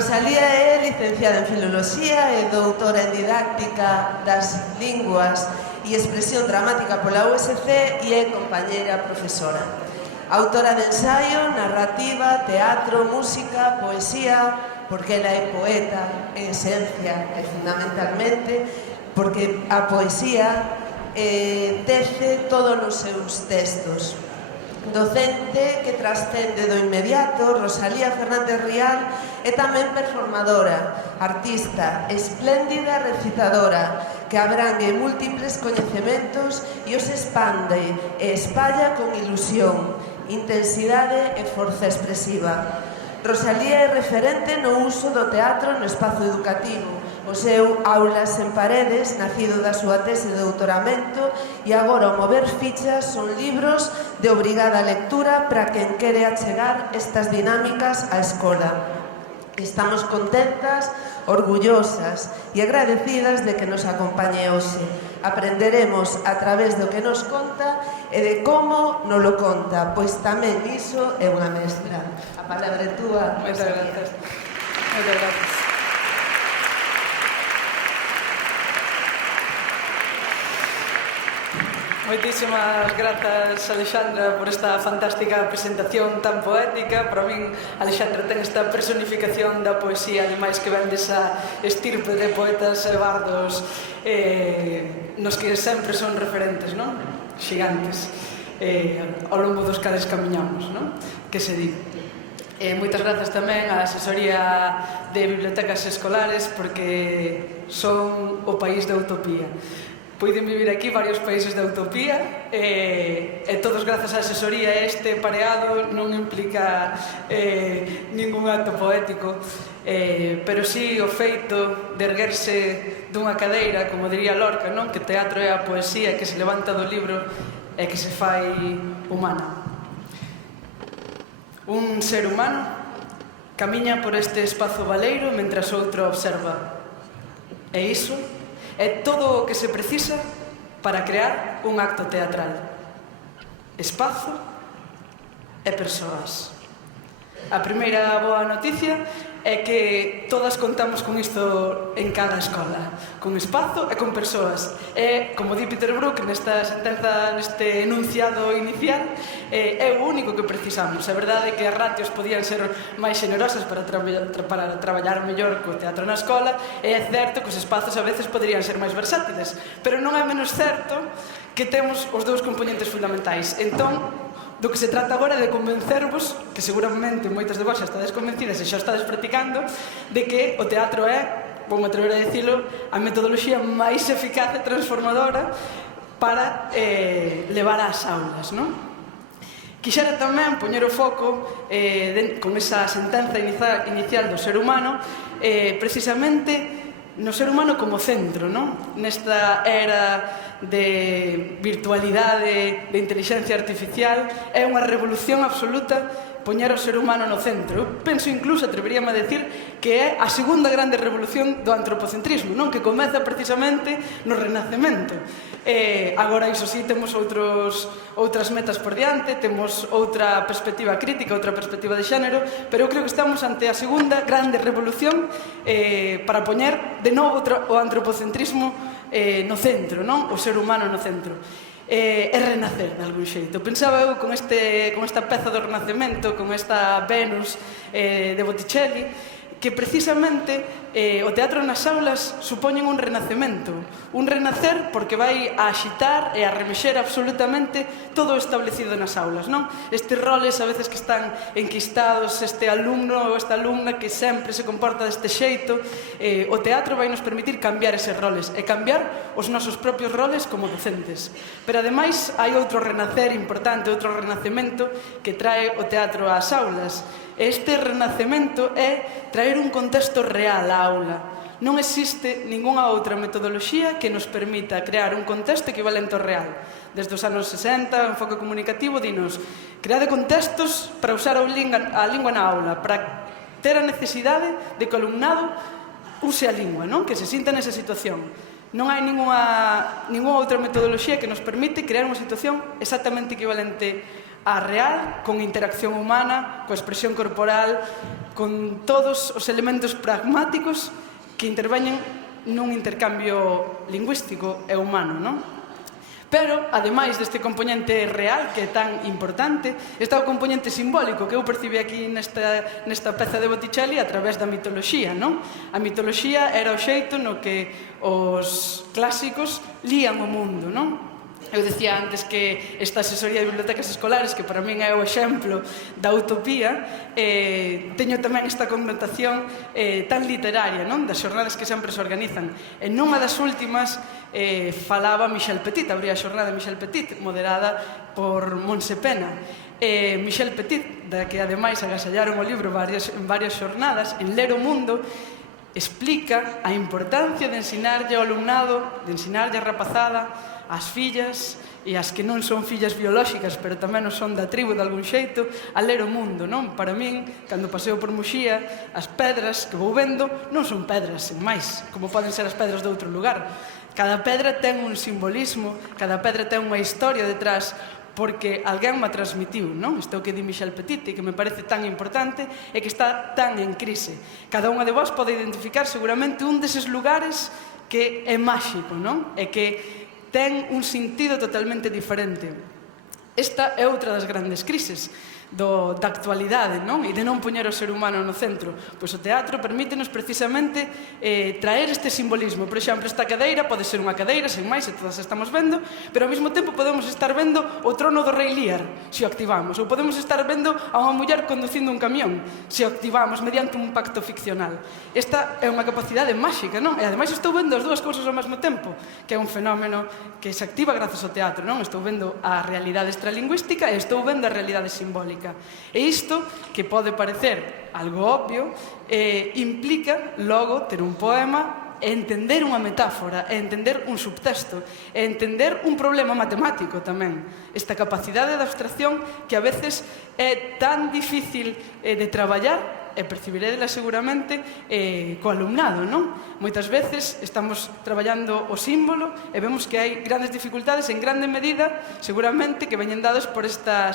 Rosalía é licenciada en Filoloxía e doutora en Didáctica das Linguas e Expresión Dramática pola USC e é compañeira profesora. Autora de ensaio, narrativa, teatro, música, poesía, porque ela é poeta en esencia e fundamentalmente porque a poesía tece todos os seus textos. Docente que trascende do inmediato, Rosalía Fernández Rial é tamén performadora, artista, espléndida recitadora que abrangue múltiples coñecementos e os expande e espalla con ilusión, intensidade e forza expresiva. Rosalía é referente no uso do teatro no espazo educativo. O seu Aulas en Paredes, nacido da súa tese de doutoramento, e agora o Mover Fichas son libros de obrigada lectura para quen quere achegar estas dinámicas á escola. Estamos contentas, orgullosas e agradecidas de que nos acompañe hoxe. Aprenderemos a través do que nos conta e de como nos lo conta, pois tamén iso é unha mestra. A palabra é túa. Moitas grazas. Moitas grazas. Moitísimas grazas, Alexandra, por esta fantástica presentación tan poética. Para min, Alexandra ten esta personificación da poesía, ademais que ven desa estirpe de poetas e bardos nos que sempre son referentes, non? Xigantes, ao longo dos cales camiñamos, non? Que se di. Moitas grazas tamén á asesoría de bibliotecas escolares, porque son o país da utopía. Poden vivir aquí varios países de utopía e todos grazas á asesoría. Este pareado non implica ningún acto poético, pero sí o feito de erguerse dunha cadeira, como diría Lorca, non? Que teatro é a poesía que se levanta do libro e que se fai humana. Un ser humano camiña por este espazo baleiro mentras outro observa. E iso é todo o que se precisa para crear un acto teatral. Espazo e persoas. A primeira boa noticia é que todas contamos con isto en cada escola, con espazo e con persoas. É, como di Peter Brook nesta sentenza, neste enunciado inicial, é o único que precisamos. É verdade que as ratios podían ser máis generosas para traballar mellor co teatro na escola, e é certo que os espazos a veces poderían ser máis versátiles, pero non é menos certo que temos os dous componentes fundamentais. Entón, do que se trata agora é de convencervos, que seguramente moitas de vos xa estades convencidas e xa estades practicando, de que o teatro é, vou me atrever a dicilo, a metodoloxía máis eficaz e transformadora para levar ás aulas, non? Quixera tamén poñer o foco con esa sentenza inicial do ser humano, precisamente no ser humano como centro, non? Nesta era de virtualidade, de inteligencia artificial, é unha revolución absoluta poñer o ser humano no centro. Eu penso incluso, atreveríame a decir, que é a segunda grande revolución do antropocentrismo, non? Que comeza precisamente no Renacemento. Agora, iso sí, temos outras metas por diante, temos outra perspectiva crítica, outra perspectiva de xénero, pero eu creo que estamos ante a segunda grande revolución para poñer de novo o antropocentrismo no centro, non? O ser humano no centro. É renacer, de algún xeito. Pensaba eu con esta peza do Renacemento, con esta Venus de Botticelli, que precisamente o teatro nas aulas supoñen un renacemento. Un renacer porque vai a axitar e a remexer absolutamente todo o establecido nas aulas, non? Estes roles a veces que están enquistados, este alumno ou esta alumna que sempre se comporta deste xeito, o teatro vai nos permitir cambiar eses roles e cambiar os nosos propios roles como docentes. Pero ademais hai outro renacer importante, outro renacemento que trae o teatro ás aulas. Este renacemento é traer un contexto real á aula. Non existe ningunha outra metodoloxía que nos permita crear un contexto equivalente ao real. Desde os anos 60, o enfoque comunicativo dinos creade contextos para usar a lingua na aula, para ter a necesidade de que o alumnado use a lingua, non? Que se sinta nesa situación. Non hai ningunha outra metodoloxía que nos permite crear unha situación exactamente equivalente a real, con interacción humana, coa expresión corporal, con todos os elementos pragmáticos que interveñen nun intercambio lingüístico e humano, non? Pero, ademais deste componente real, que é tan importante, está o componente simbólico, que eu percibi aquí nesta peza de Botticelli a través da mitoloxía, non? A mitoloxía era o xeito no que os clásicos lían o mundo, non? Eu dicía antes que esta asesoría de bibliotecas escolares, que para min é o exemplo da utopía, teño tamén esta connotación tan literaria, non? Das xornadas que sempre se organizan. En nunha das últimas falaba Michel Petit, abría a xornada Michel Petit, moderada por Montse Pena. Michel Petit, da que ademais agasallaron o libro en varias xornadas, en Ler o Mundo, explica a importancia de ensinarlle ao alumnado, de ensinarlle a rapazada, as fillas e as que non son fillas biolóxicas, pero tamén non son da tribu de algún xeito, a ler o mundo, non? Para min, cando paseo por Muxía, as pedras que vou vendo non son pedras, sen máis, como poden ser as pedras de outro lugar. Cada pedra ten un simbolismo, cada pedra ten unha historia detrás, porque alguén me transmitiu, non? Isto que di Michel Petit, e que me parece tan importante, e que está tan en crise. Cada unha de vós pode identificar seguramente un deses lugares que é máxico, non? E que ten un sentido totalmente diferente. Esta é outra das grandes crises da actualidade, non? E de non poñer o ser humano no centro. Pois o teatro permítenos precisamente traer este simbolismo. Por exemplo, esta cadeira pode ser unha cadeira, sen máis, e todas estamos vendo, pero ao mesmo tempo podemos estar vendo o trono do rei Lear, se o activamos, ou podemos estar vendo a unha muller conducindo un camión, se o activamos mediante un pacto ficcional. Esta é unha capacidade máxica, non? E ademais estou vendo as dúas cousas ao mesmo tempo, que é un fenómeno que se activa grazas ao teatro, non? Estou vendo a realidade extralingüística e estou vendo a realidade simbólica. E isto, que pode parecer algo obvio, implica logo ter un poema e entender unha metáfora, e entender un subtexto, e entender un problema matemático tamén. Esta capacidade de abstracción que a veces é tan difícil de traballar, e percibirédela seguramente co alumnado, non? Moitas veces estamos traballando o símbolo e vemos que hai grandes dificultades, en grande medida, seguramente, que veñen dados por esta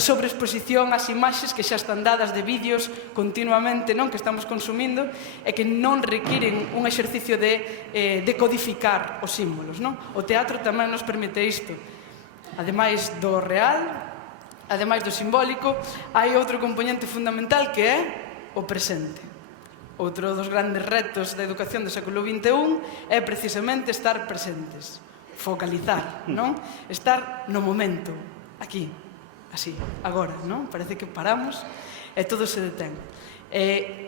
sobreexposición ás imaxes que xa están dadas de vídeos continuamente, non? Que estamos consumindo e que non requiren un exercicio de codificar os símbolos, non? O teatro tamén nos permite isto. Ademais do real, ademais do simbólico, hai outro componente fundamental que é o presente. Outro dos grandes retos da educación do século XXI é precisamente estar presentes, focalizar, non? Estar no momento, aquí, así, agora, non? Parece que paramos e todo se detén.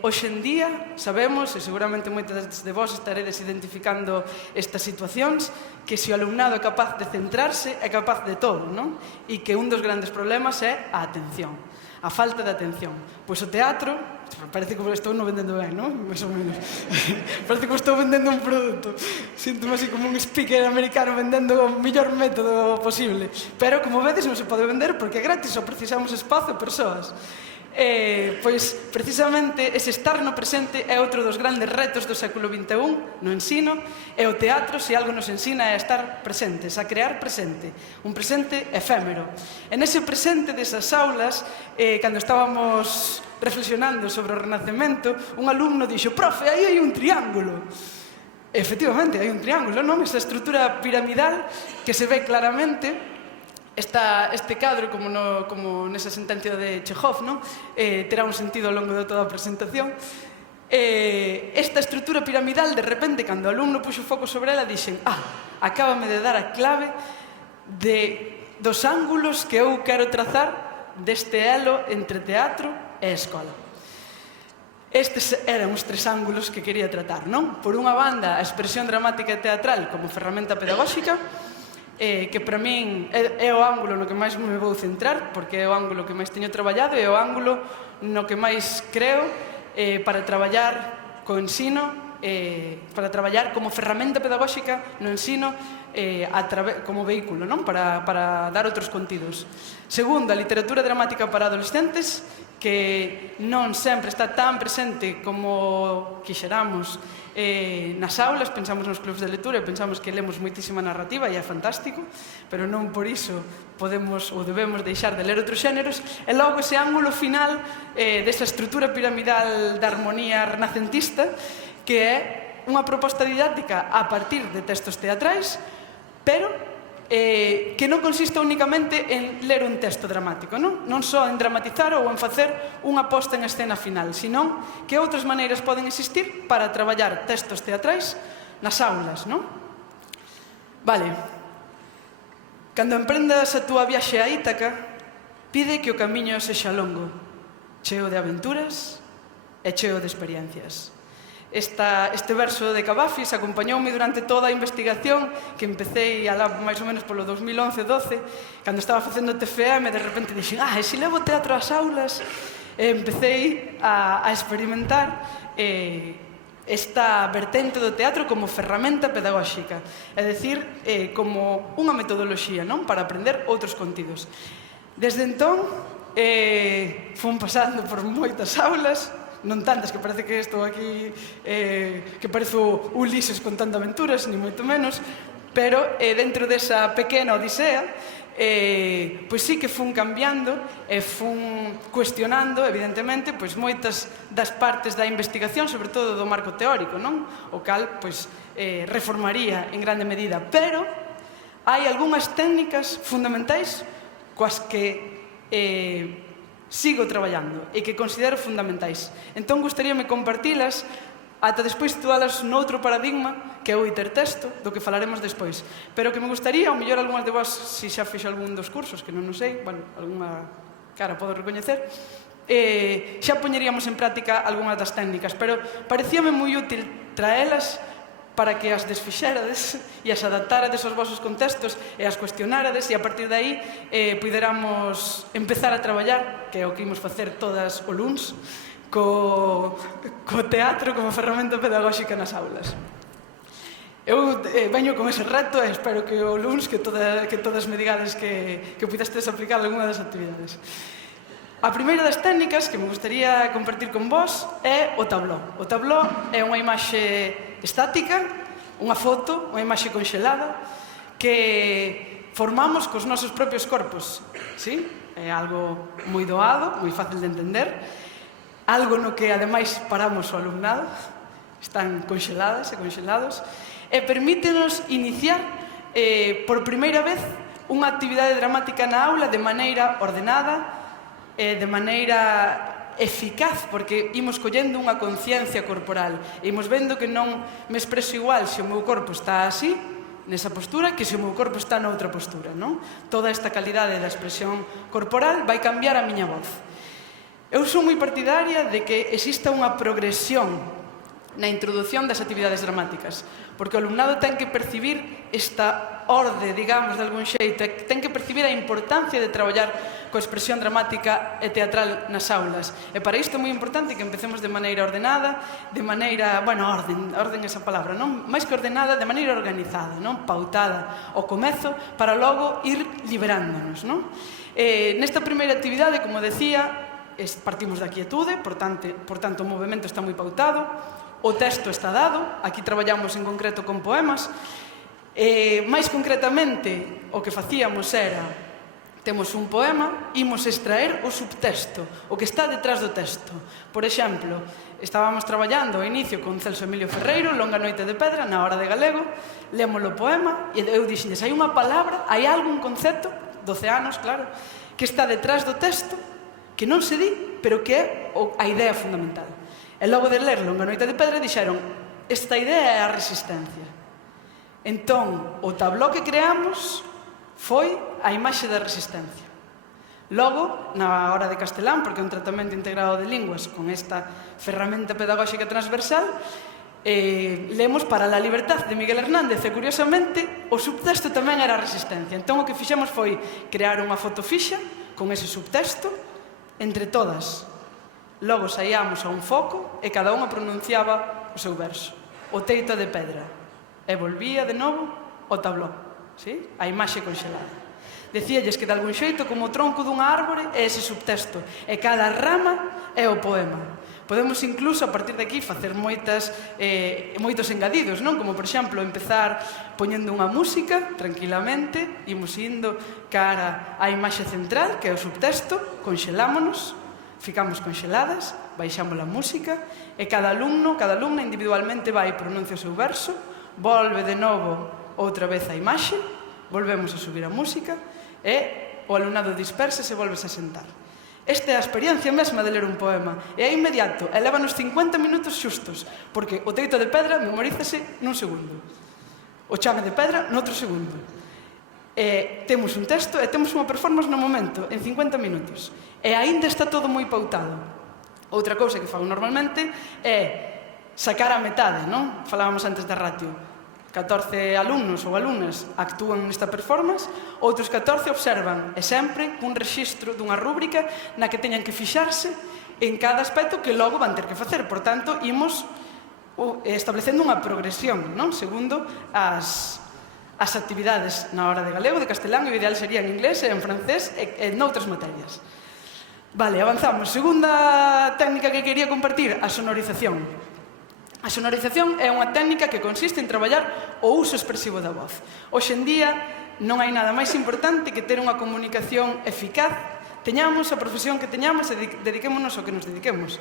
Hoxe en día sabemos, e seguramente moitas de vós estaredes identificando estas situacións, que se o alumnado é capaz de centrarse, é capaz de todo, non? E que un dos grandes problemas é a atención, a falta de atención. Pois o teatro, parece que estou non vendendo ben, non? Mais ou menos. Parece que estou vendendo un produto. Síntome así como un speaker americano vendendo o mellor método posible. Pero, como vedes, non se pode vender porque é gratis, só precisamos espazo e persoas. Pois, precisamente, ese estar no presente é outro dos grandes retos do século XXI no ensino, e o teatro, se algo nos ensina, é a estar presentes, a crear presente, un presente efémero. E nese presente desas aulas, cando estábamos reflexionando sobre o Renacemento, un alumno dixo: "Profe, aí hai un triángulo". Efectivamente, hai un triángulo, non? Esa estrutura piramidal que se ve claramente. Este cadro, como nesa sentencia de Chekhov, non? Terá un sentido ao longo de toda a presentación. Esta estrutura piramidal, de repente, cando o alumno puxo foco sobre ela, dixen: acábame de dar a clave dos ángulos que eu quero trazar deste elo entre teatro e escola. Estes eran os tres ángulos que quería tratar, non? Por unha banda, a expresión dramática e teatral como ferramenta pedagóxica, que para min é o ángulo no que máis me vou centrar, porque é o ángulo que máis teño traballado e é o ángulo no que máis creo para traballar co ensino para traballar como ferramenta pedagóxica no ensino como vehículo para dar outros contidos. Segundo, a literatura dramática para adolescentes, que non sempre está tan presente como quixeramos nas aulas. Pensamos nos clubs de lectura e pensamos que lemos moitísima narrativa e é fantástico, pero non por iso podemos ou debemos deixar de ler outros xéneros. E logo ese ángulo final desa estrutura piramidal da armonía renacentista, que é unha proposta didáctica a partir de textos teatrais, pero que non consiste únicamente en ler un texto dramático, non só en dramatizar ou en facer unha posta en escena final, senón que outras maneiras poden existir para traballar textos teatrais nas aulas. Vale, cando emprendas a túa viaxe a Ítaca, pide que o camiño sexa longo, cheo de aventuras e cheo de experiencias. Este verso de Cavafis acompañoume durante toda a investigación que empecé alá máis ou menos polo 2011-12, cando estaba facendo TFM, de repente dixen, e se levo teatro ás aulas? E empecé a experimentar esta vertente do teatro como ferramenta pedagóxica, é dicir, como unha metodoloxía para aprender outros contidos. Desde entón, fun pasando por moitas aulas, non tantas, que parece que estou aquí que parezo Ulises contando aventuras, ni moito menos, pero dentro desa pequena odisea pois sí que fun cambiando e fun cuestionando, evidentemente, pois moitas das partes da investigación, sobre todo do marco teórico, o cal reformaría en grande medida, pero hai algunhas técnicas fundamentais coas que sigo traballando e que considero fundamentais. Entón, gostaríame compartilas ata despois situalas noutro paradigma que é o hipertexto, do que falaremos despois. Pero que me gustaría, ao mellor algunhas de vos, se xa fixo algún dos cursos, que non o sei, algunha cara podo recoñecer, xa poñeríamos en práctica algunhas das técnicas, pero parecíame moi útil traelas para que as desfixérades e as adaptárades aos vosos contextos e as cuestionárades, e a partir de aí puderamos empezar a traballar, que é o que imos facer todas o luns, co teatro como ferramenta pedagóxica nas aulas. Eu veño con ese reto e espero que o luns que todas me digades que pudestes aplicar algunha das actividades. A primeira das técnicas que me gustaría compartir con vos é o tabló. O tabló é unha imaxe estática, unha foto, unha imaxe conxelada que formamos cos nosos propios corpos. Sí? É algo moi doado, moi fácil de entender, algo no que ademais paramos o alumnado, están conxeladas e conxelados, e permítenos iniciar por primeira vez unha actividade dramática na aula de maneira ordenada, de maneira eficaz, porque imos collendo unha conciencia corporal e imos vendo que non me expreso igual se o meu corpo está así, nesa postura, que se o meu corpo está noutra postura. Toda esta calidade da expresión corporal vai cambiar a miña voz. Eu sou moi partidaria de que exista unha progresión na introdución das actividades dramáticas, porque o alumnado ten que percibir esta orde, digamos, de algún xeito, ten que percibir a importancia de traballar coa expresión dramática e teatral nas aulas. E para isto é moi importante que empecemos de maneira ordenada, de maneira, orden esa palabra, máis que ordenada, de maneira organizada, pautada ao comezo, para logo ir liberándonos. Nesta primeira actividade, como decía, partimos da quietude, por tanto o movimento está moi pautado, o texto está dado, aquí traballamos en concreto con poemas, máis concretamente o que facíamos era, temos un poema, imos extraer o subtexto, o que está detrás do texto. Por exemplo, estábamos traballando ao inicio con Celso Emilio Ferreiro, Longa noite de pedra, na hora de galego, lemos o poema, e eu dixendes, hai unha palabra, hai algún concepto, 12 anos, claro, que está detrás do texto, que non se di, pero que é a idea fundamental. E logo de ler Longa noite de pedra dixeron, esta idea é a resistencia. Entón, o tabló que creamos foi a imaxe da resistencia. Logo, na hora de castelán, porque é un tratamento integrado de linguas con esta ferramenta pedagóxica transversal, lemos Para la libertad de Miguel Hernández e, curiosamente, o subtexto tamén era a resistencia. Entón, o que fixemos foi crear unha foto fixa con ese subtexto entre todas. Logo saíamos a un foco e cada unha pronunciaba o seu verso. o teito de pedra e volvía de novo o tabló, a imaxe conxelada. Decíalles que de algún xeito como o tronco dunha árbore é ese subtexto e cada rama é o poema. Podemos incluso a partir de aquí facer moitos engadidos, non? Como por exemplo empezar poñendo unha música tranquilamente, imos indo cara á imaxe central que é o subtexto, conxelámonos, ficamos conxeladas, baixamos a música e cada alumno, cada alumna individualmente vai e pronuncia o seu verso, volve de novo outra vez a imaxe, volvemos a subir a música e o alumnado dispersa e volves a sentar. Esta é a experiencia mesma de ler un poema e é inmediato, elévanos 50 minutos xustos, porque o teito de pedra memorízase nun segundo, o chame de pedra noutro segundo. Temos un texto e temos unha performance no momento, en 50 minutos. E aínda está todo moi pautado. Outra cousa que fago normalmente é sacar a metade, non? Falábamos antes da ratio. 14 alumnos ou alumnas actúan nesta performance, outros 14 observan, e sempre cun rexistro dunha rúbrica na que teñan que fixarse en cada aspecto que logo van ter que facer. Por tanto, imos establecendo unha progresión, non? Segundo as actividades na hora de galego, de castelán, e o ideal sería en inglés, en francés e noutras materias. Vale, avanzamos. Segunda técnica que quería compartir, a sonorización. A sonorización é unha técnica que consiste en traballar o uso expresivo da voz. Hoxe en día non hai nada máis importante que ter unha comunicación eficaz, teñamos a profesión que teñamos e dediquémonos ao que nos dediquemos.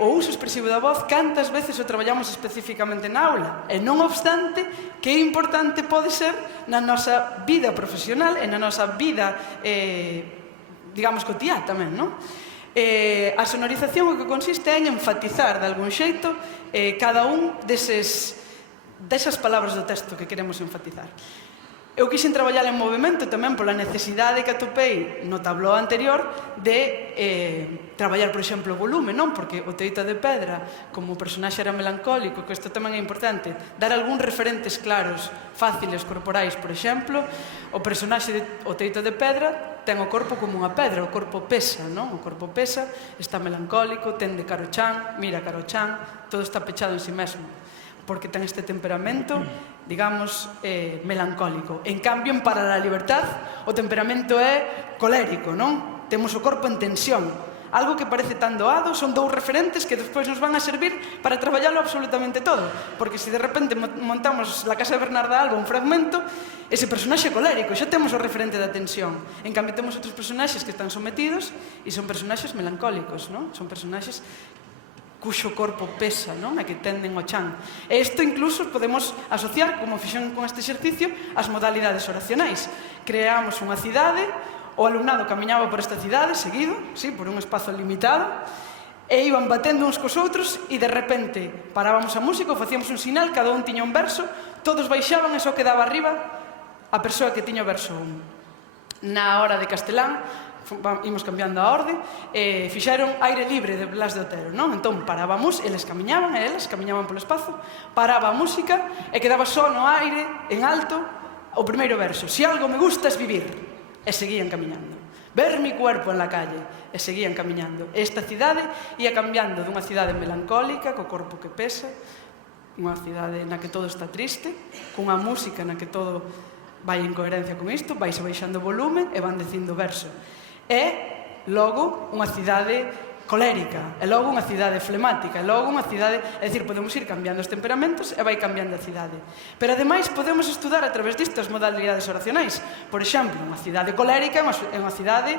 O uso expresivo da voz, cantas veces o traballamos especificamente na aula, e non obstante, que importante pode ser na nosa vida profesional e na nosa vida, digamos, cotiá tamén, non? A sonorización o que consiste é en enfatizar de algún xeito cada un desas palabras do texto que queremos enfatizar. Eu quixen traballar en movimento tamén pola necesidade que atopei no tabló anterior de traballar, por exemplo, o volume, non? Porque o teito de pedra, como o personaxe era melancólico, que isto tamén é importante, dar algúns referentes claros, fáciles, corporais, por exemplo, o personaxe o teito de pedra ten o corpo como unha pedra, o corpo pesa, non? O corpo pesa, está melancólico, tende cara ao chan, mira cara ao chan, todo está pechado en si mesmo, porque ten este temperamento, digamos, melancólico. En cambio, en Para la Libertad, o temperamento é colérico, non? Temos o corpo en tensión. Algo que parece tan doado, son dous referentes que despois nos van a servir para traballarlo absolutamente todo. Porque se de repente montamos La Casa de Bernarda Alba un fragmento, ese personaxe colérico, xa temos o referente da tensión. En cambio, temos outros personaxes que están sometidos e son personaxes melancólicos, non? Son personaxes cuxo corpo pesa, non? E que tenden ao chan. E isto incluso podemos asociar, como fixen con este exercicio, as modalidades oracionais. Creamos unha cidade, o alumnado camiñaba por esta cidade, seguido, por un espazo limitado, e iban batendo uns cos outros, e de repente parábamos a música, facíamos un sinal, cada un tiña un verso, todos baixaban e só quedaba arriba a persoa que tiña o verso 1. Na hora de castelán, imos cambiando a orde, fixeron Aire Libre de Blas de Otero, non? Entón parábamos, eles camiñaban, e elas camiñaban polo espazo, paraba a música e quedaba só no aire, en alto, o primeiro verso: si algo me gusta es vivir, e seguían camiñando. Ver mi cuerpo en la calle, e seguían camiñando. Esta cidade ia cambiando dunha cidade melancólica, co corpo que pesa, unha cidade na que todo está triste, cunha música na que todo vai en coherencia con isto, vais baixando o volume e van dicindo verso. E logo unha cidade colérica, e logo unha cidade flemática, e logo unha cidade... É dicir, podemos ir cambiando os temperamentos e vai cambiando a cidade. Pero ademais podemos estudar a través disto as modalidades oracionais. Por exemplo, unha cidade colérica é unha cidade...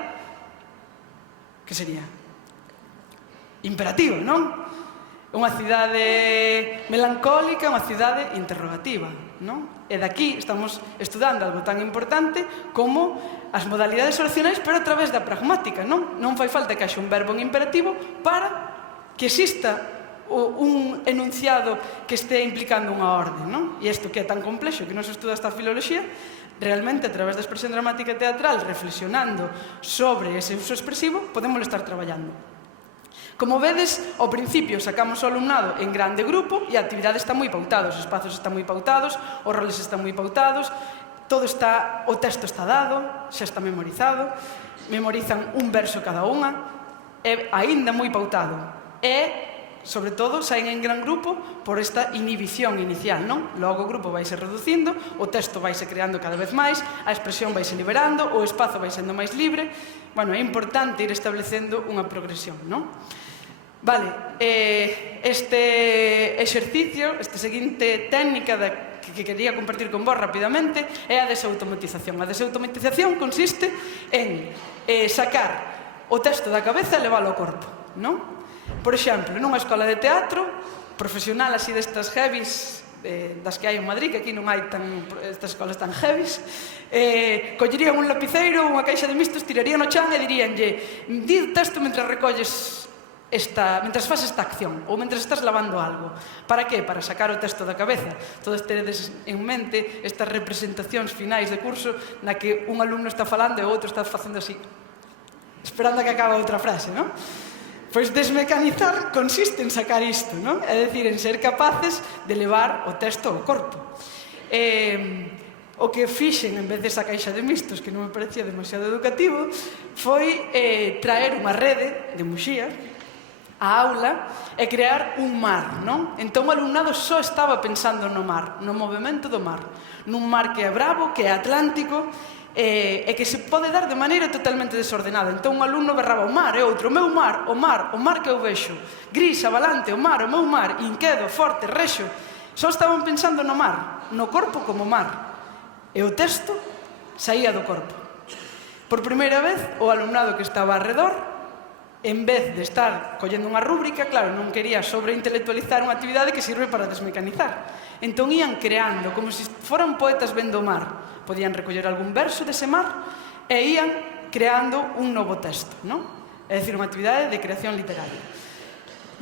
que sería? Imperativa, non? Unha cidade melancólica é unha cidade interrogativa, non? E daqui estamos estudando algo tan importante como as modalidades oracionais, pero a través da pragmática, non? Non fai falta que haxa un verbo en imperativo para que exista un enunciado que este implicando unha orde, non? E isto que é tan complexo que non se estuda esta filoloxía, realmente a través da expresión dramática e teatral, reflexionando sobre ese uso expresivo, podemos estar traballando. Como vedes, ao principio sacamos o alumnado en grande grupo e a actividade está moi pautada, os espazos están moi pautados, os roles están moi pautados, o texto está dado, xa está memorizado, memorizan un verso cada unha, é aínda moi pautado. E sobre todo, saen en gran grupo por esta inhibición inicial, non? Logo o grupo vaise reducindo, o texto vaise creando cada vez máis, a expresión vaise liberando, o espazo vai sendo máis libre. Bueno, é importante ir establecendo unha progresión, non? Vale, este exercicio, esta seguinte técnica que quería compartir con vos rapidamente é a desautomatización. A desautomatización consiste en sacar o texto da cabeza e leválo ao corpo, non? Por exemplo, nunha escola de teatro profesional así destas heavies das que hai en Madrid, que aquí non hai estas escolas tan heavies, collerían un lapiceiro, unha caixa de mistos, tirarían no chan e diríanlle: di o texto mentre recolles mentras faz esta acción ou mentras estás lavando algo. Para que? Para sacar o texto da cabeza. Todos teredes en mente estas representacións finais de curso na que un alumno está falando e o outro está facendo así, esperando a que acabe outra frase, non? Pois desmecanizar consiste en sacar isto, non? É dicir, en ser capaces de levar o texto ao corpo. O que fixen, en vez desa caixa de mistos, que non me parecía demasiado educativo, foi traer unha rede de muxía a aula e crear un mar, non? Entón o alumnado só estaba pensando no mar, no movimento do mar, nun mar que é bravo, que é atlántico e que se pode dar de maneira totalmente desordenada. Entón un alumno berraba: o mar, e outro: o meu mar, o mar, o mar que eu vexo, gris, avalante, o meu mar, inquedo, forte, rexo. Só estaban pensando no mar, no corpo como mar, e o texto saía do corpo. Por primeira vez, o alumnado que estaba arredor, en vez de estar collendo unha rúbrica, claro, non quería sobreintelectualizar unha actividade que sirve para desmecanizar. Entón ían creando, como se foran poetas vendo o mar. Podían recoller algún verso dese mar e ían creando un novo texto, non? É dicir, unha actividade de creación literaria.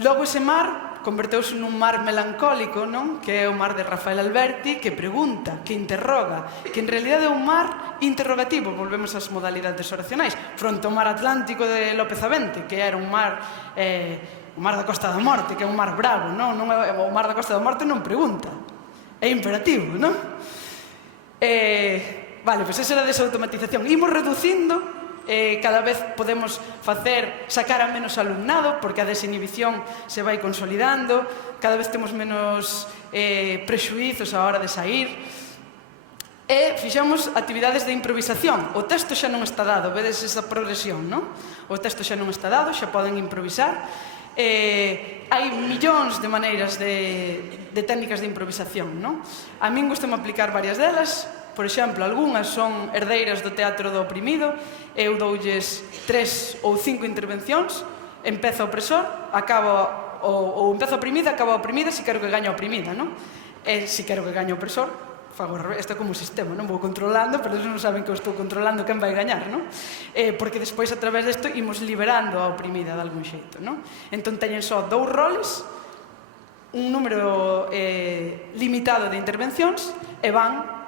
Logo ese mar converteuse nun mar melancólico, non? Que é o mar de Rafael Alberti, que pregunta, que interroga, que en realidade é un mar interrogativo. Volvemos ás modalidades oracionais. Fronte ao mar Atlántico de López Avente, que era un mar da Costa da Morte, que é un mar bravo, non? O mar da Costa da Morte non pregunta, é imperativo, non? Vale, pois esa era a desautomatización. Imos reducindo, cada vez podemos sacar a menos alumnado, porque a desinhibición se vai consolidando, cada vez temos menos prexuizos a hora de sair, e fixamos actividades de improvisación. O texto xa non está dado, vedes esa progresión, non? O texto xa non está dado, xa poden improvisar. Hai millóns de maneiras de técnicas de improvisación, non? A min gustame aplicar varias delas. Por exemplo, algunhas son herdeiras do teatro do oprimido. Eu doulles 3 ou 5 intervencións. Empeza o opresor, acaba ou empeza a oprimida, acaba a oprimida, se quero que gañe a oprimida, non? E se quero que gañe o opresor, fago isto é como un sistema, non? Vou controlando, pero eles non saben que eu estou controlando quen vai gañar, non? Porque despois, a través desto, imos liberando a oprimida de algún xeito, non? Entón, teñen só 2 roles, un número limitado de intervencións e van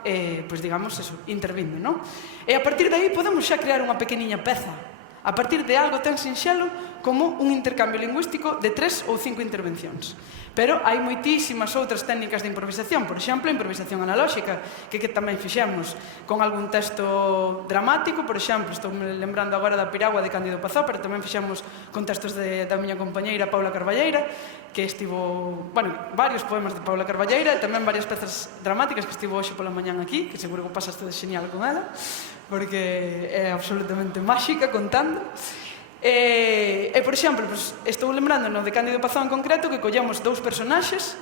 pois digamos, eso, intervindo, non? E a partir de aí podemos xa crear unha pequeniña peza, a partir de algo tan sinxelo como un intercambio lingüístico de 3 ou 5 intervencións. Pero hai moitísimas outras técnicas de improvisación, por exemplo, a improvisación analóxica, que tamén fixemos con algún texto dramático. Por exemplo, estou me lembrando agora da Piragua de Cándido Pazó, pero tamén fixemos con textos da miña compañeira Paula Carballeira, que estivo, bueno, varios poemas de Paula Carballeira e tamén varias pezas dramáticas que estivo hoxe pola mañán aquí, que seguro que pasaste de genial con ela, porque é absolutamente máxica contando. Por exemplo, estou lembrando no de Cándido Pazó en concreto, que collemos 2 personaxes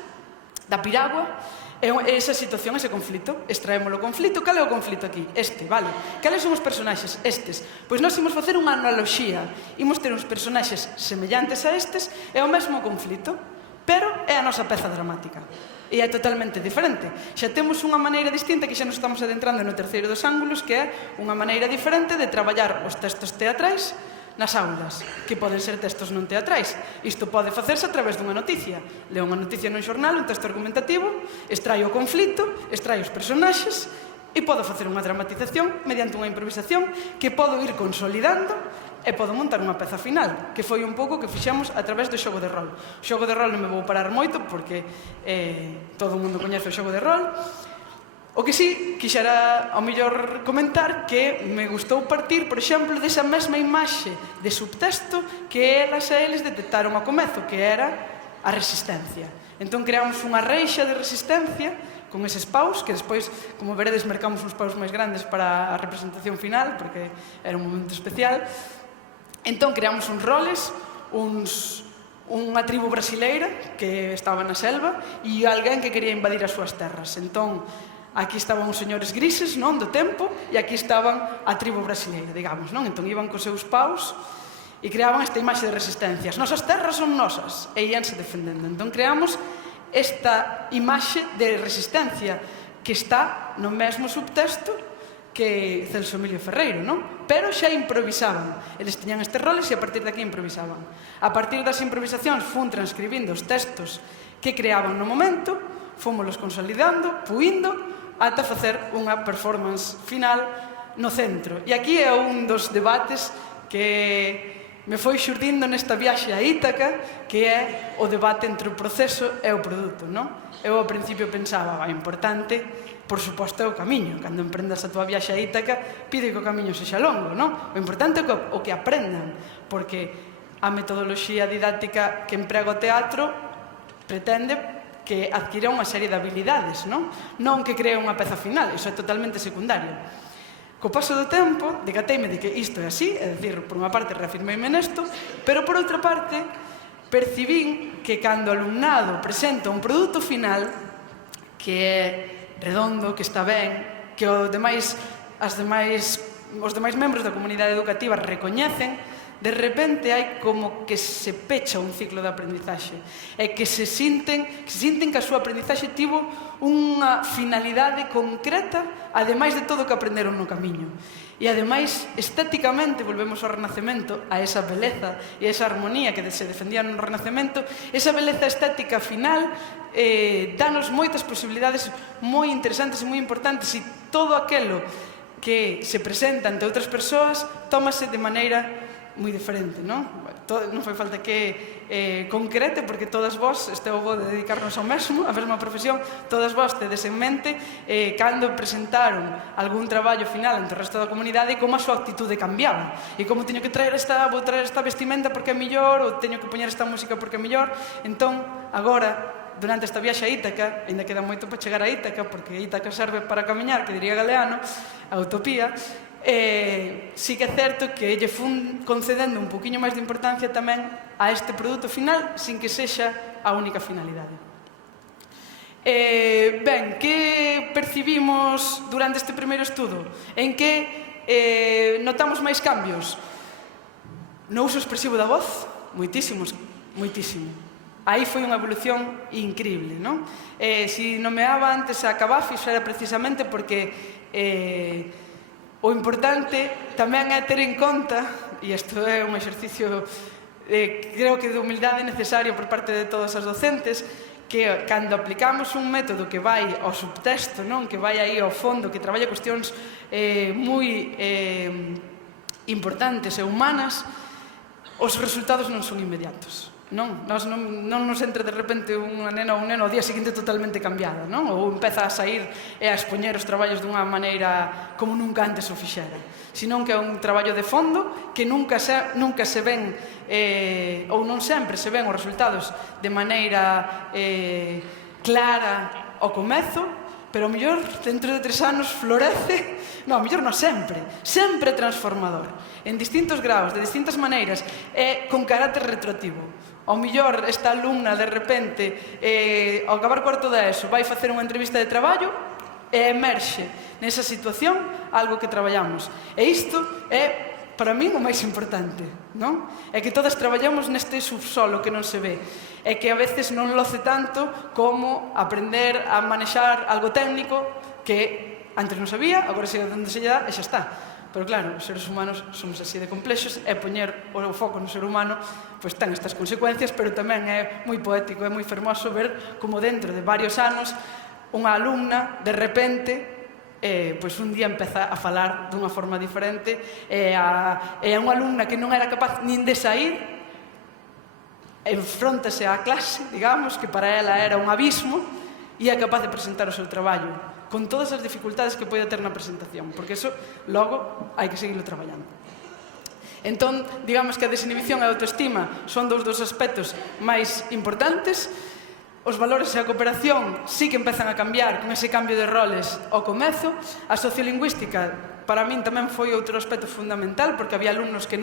da Piragua e esa situación, ese conflito, extraémolo o conflito. Cal é o conflito aquí? Vale. Cales son os personaxes? Estes. Pois nós imos facer unha analoxía, imos ter uns personaxes semellantes a estes e o mesmo conflito, pero é a nosa peza dramática e é totalmente diferente. Xa temos unha maneira distinta, que xa nos estamos adentrando no terceiro dos ángulos, que é unha maneira diferente de traballar os textos teatrais nas aulas, que poden ser textos non teatrais. Isto pode facerse a través dunha noticia. Leo unha noticia nun xornal, un texto argumentativo, extraio o conflito, extraio os personaxes e podo facer unha dramatización mediante unha improvisación que podo ir consolidando e podo montar unha peza final, que foi un pouco que fixemos a través do xogo de rol. O xogo de rol non me vou parar moito porque todo o mundo coñece o xogo de rol. O que sí, quixera ao mellor comentar que me gustou partir, por exemplo, desa mesma imaxe de subtexto que elas e eles detectaron ao comezo, que era a resistencia. Entón creamos unha reixa de resistencia con eses paus, que despois, como veredes, mercamos uns paus máis grandes para a representación final, porque era un momento especial. Entón creamos uns roles, unha tribu brasileira que estaba na selva e alguén que quería invadir as súas terras. Entón, aquí estaban os señores grises, non, do tempo, e aquí estaban a tribu brasileira, digamos, non? Entón iban cos seus paus e creaban esta imaxe de resistencia. As nosas terras son nosas, e íanse defendendo. Entón creamos esta imaxe de resistencia que está no mesmo subtexto que Celso Emilio Ferreiro, non? Pero xa improvisaban. Eles tiñan estes roles e a partir de aquí improvisaban. A partir das improvisacións fun transcribindo os textos que creaban no momento, fomoslos consolidando, puindo, ata facer unha performance final no centro. E aquí é un dos debates que me foi xurdindo nesta viaxe a Ítaca, que é o debate entre o proceso e o produto, non? Eu ao principio pensaba, o importante, por suposto, é o camiño. Cando emprendas a tua viaxe a Ítaca, pide que o camiño sexa longo, non? O importante é o que aprendan, porque a metodoloxía didáctica que emprega o teatro pretende que adquira unha serie de habilidades, non? Non que crea unha peza final, iso é totalmente secundario. Co paso do tempo, decateime de que isto é así, é dicir, por unha parte reafirmeime nesto, pero por outra parte, percibín que cando o alumnado presenta un produto final que é redondo, que está ben, que os demais membros da comunidade educativa recoñecen, de repente hai como que se pecha un ciclo de aprendizaxe e que se sinten que a súa aprendizaxe tivo unha finalidade concreta, ademais de todo o que aprenderon no camiño. E ademais, estéticamente, volvemos ao Renacemento, a esa beleza e esa armonía que se defendía no Renacemento, esa beleza estética final danos moitas posibilidades moi interesantes e moi importantes, e todo aquelo que se presenta ante outras persoas tómase de maneira moi diferente, non? Non fai falta que concrete, porque todas vós, este vou dedicarnos ao mesmo, a mesma profesión, todas vós tedes en mente cando presentaron algún traballo final ante o resto da comunidade e como a súa actitude cambiaba. E como teño que vou traer esta vestimenta porque é mellor, ou teño que poñer esta música porque é mellor. Entón, agora, durante esta viaxe a Ítaca, ainda queda moito para chegar a Ítaca, porque Ítaca serve para camiñar, que diría Galeano, a utopía, sí que é certo que lle fun concedendo un poquinho máis de importancia tamén a este produto final, sin que sexa a única finalidade. Ben, que percibimos durante este primeiro estudo? En que notamos máis cambios? No uso expresivo da voz, moitísimos, moitísimo. Aí foi unha evolución increíble, non? Se nomeaba antes a Cavafis era precisamente porque o importante tamén é ter en conta, e isto é un exercicio creo que de humildade necesario por parte de todos os docentes, que cando aplicamos un método que vai ao subtexto, non, que vai aí ao fondo, que traballa cuestións moi importantes e humanas, os resultados non son inmediatos. Non nos entra de repente unha nena ou un neno ao día seguinte totalmente cambiada, non? Ou empeza a sair e a expoñer os traballos dunha maneira como nunca antes o fixera. Senón que é un traballo de fondo que nunca se ven, ou non sempre se ven os resultados de maneira clara ao comezo, pero ao mellor dentro de 3 anos florece, non, ao mellor non sempre é transformador, en distintos graus, de distintas maneiras, e con carácter retroactivo. Ao mellor esta alumna de repente, ao acabar cuarto de ESO, vai facer unha entrevista de traballo e emerxe nesa situación algo que traballamos. E isto é, para min, o máis importante, non? É que todas traballamos neste subsolo que non se ve. É que a veces non loce tanto como aprender a manexar algo técnico que antes non sabía, agora sei onde se lle dá e xa está. Pero claro, os seres humanos somos así de complexos e poñer o foco no ser humano pois ten estas consecuencias, pero tamén é moi poético, é moi fermoso ver como dentro de varios anos unha alumna de repente pois un día empeza a falar dunha forma diferente e a unha alumna que non era capaz nin de sair enfróntase á clase, digamos, que para ela era un abismo, e é capaz de presentar o seu traballo con todas as dificultades que pode ter na presentación, porque eso logo hai que seguirlo traballando. Entón, digamos que a desinhibición e a autoestima son dos aspectos máis importantes. Os valores e a cooperación sí que empezan a cambiar con ese cambio de roles ao comezo. A sociolingüística, para min, tamén foi outro aspecto fundamental, porque había alumnos que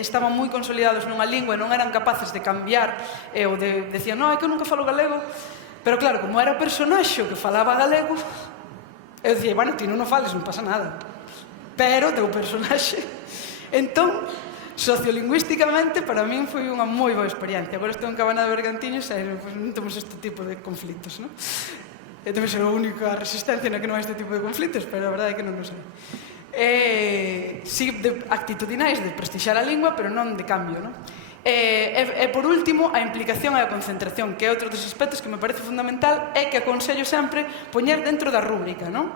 estaban moi consolidados nunha lingua e non eran capaces de cambiar, ou decían, non, é que eu nunca falo galego. Pero claro, como era personaxe que falaba galego, eu dicía, bueno, ti non o fales, non pasa nada. Pero teu personaxe. Entón, sociolingüísticamente, para min foi unha moi boa experiencia. Agora estou en Cabana de Bergantiños e non temos este tipo de conflitos, non? Debe ser a única resistencia na que non hai este tipo de conflitos, pero a verdade é que non o sei. Sí, actitudinais de prestixiar a lingua, pero non de cambio, non? E por último, a implicación e a concentración, que é outro dos aspectos que me parece fundamental, é que aconsello sempre poñer dentro da rúbrica, non?